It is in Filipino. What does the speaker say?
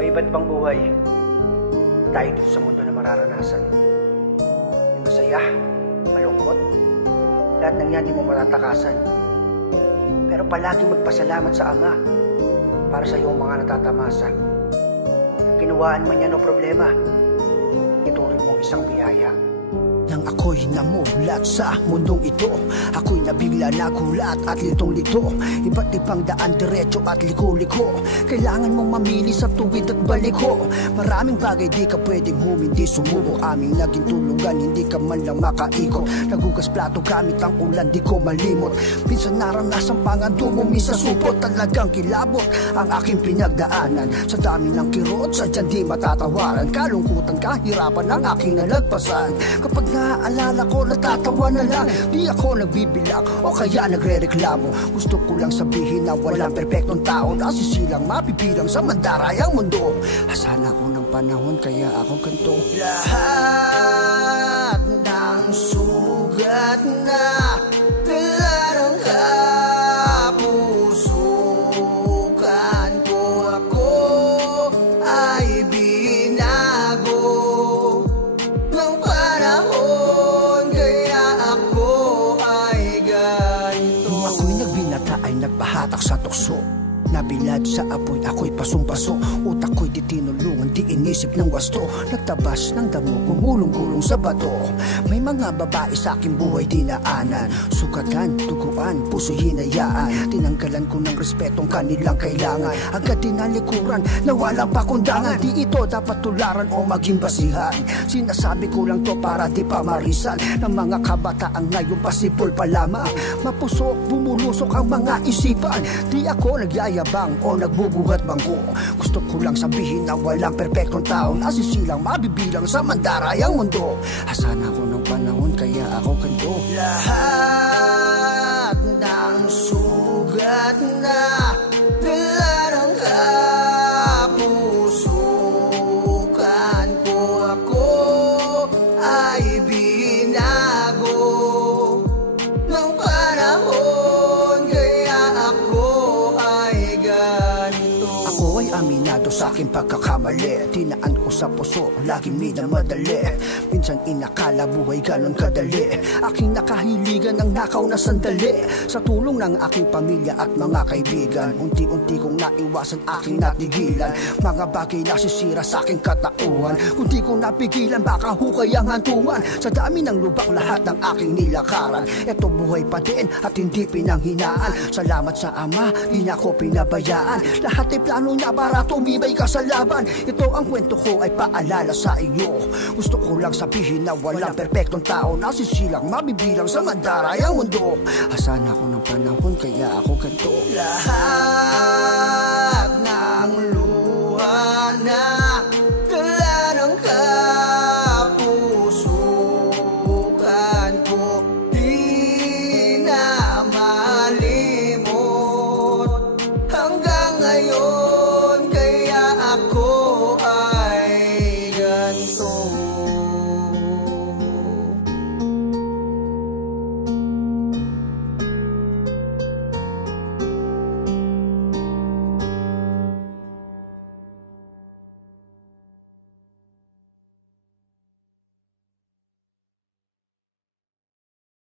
May iba't ibang buhay tayo dito sa mundo na mararanasan. May masaya, malungkot, lahat ng yan di mo matatakasan. Pero palaging magpasalamat sa Ama para sa iyong mga natatamasa. Kinuhaan man yan o problema, ituloy mong isang biyaya. Nang ako'y namulat sa mundong ito, ako'y nabigla nagulat at litong-lito. Iba't ibang daan, diretso at liko-liko. Kailangan mong mamili sa tuwid at baliko. Maraming bagay di ka pwedeng humindi sumubok. Aming naging tulugan, hindi ka man lang makaikot. Nagugas plato gamit ang ulan, di ko malimot. Minsan naranasan panganto mo, minsan supot. Talagang kilabot ang aking pinagdaanan. Sa dami ng kirot, sadyan di matatawaran. Kalungkutan, kahirapan ang aking nalagpasan. Kapag naaalala ko, natatawa na lang. Di ako nagbibilang o kaya nagre-reklamo. Gusto ko lang sabihin na walang perpektong tao na sisilang mabibilang sa mandarayang mundo. Asan ako ng panahon kaya ako ganito. Lahat ng sugat na dala ng kapusukan ko, ako ay binago ng panahon, kaya ako ay ganito. Ako'y nagbinata ay nagpahatak sa tukso. Nabilad sa apoy, ako'y pasong-paso. Utak ko'y di tinulungan, di inisip ng wasto. Nagtabas ng damo, gumulong-gulong sa bato. May mga babae sa aking buhay dinaanan. Sugatan, tuguan, puso hinayaan. Tinanggalan ko ng respetong kanilang kailangan. Agad tinalikuran na walang pakundangan. Di ito dapat tularan o maging basihan. Sinasabi ko lang to para di pamarisan ng mga kabataan ngayon pasipol pa lamang. Mapusok, bumulusok ang mga isipan. Di ako nagyayabang o nagbubuhat bangko. Gusto ko lang sabihin na walang perpektong tao na sisilang mabibilang sa mandarayang mundo. Asan ako ng panahon kaya ako ganito. Lahat ng sugat na dala ng kapusukan ko, ako ay binago ng panahon, kaya ako ay ganito. Ako ay aminado sa aking pagkakamali. Tinaan ko sa puso, laging minamadali. Minsan inakala buhay ganon kadali. Aking nakahiligan ng nakaw na sandali. Sa tulong ng aking pamilya at mga kaibigan, unti-unti kong naiwasan, aking natigilan. Mga bagay na sisira sa aking katauhan. Kung di ko napigilan, baka hukay ang hantungan. Sa dami ng lubak, lahat ng aking nilakaran. Eto buhay pa din at hindi pinanghinaan. Salamat sa Ama, di na ako pinabayaan. Lahat ay plano niya para tumibay ka sa laban. Ito ang kwento ko ay paalala sa iyo. Gusto ko lang sabihin na walang perpektong tao na sisilang mabibilang sa mandarayang mundo. Asan ako ng panahon kaya ako ganito. Lahat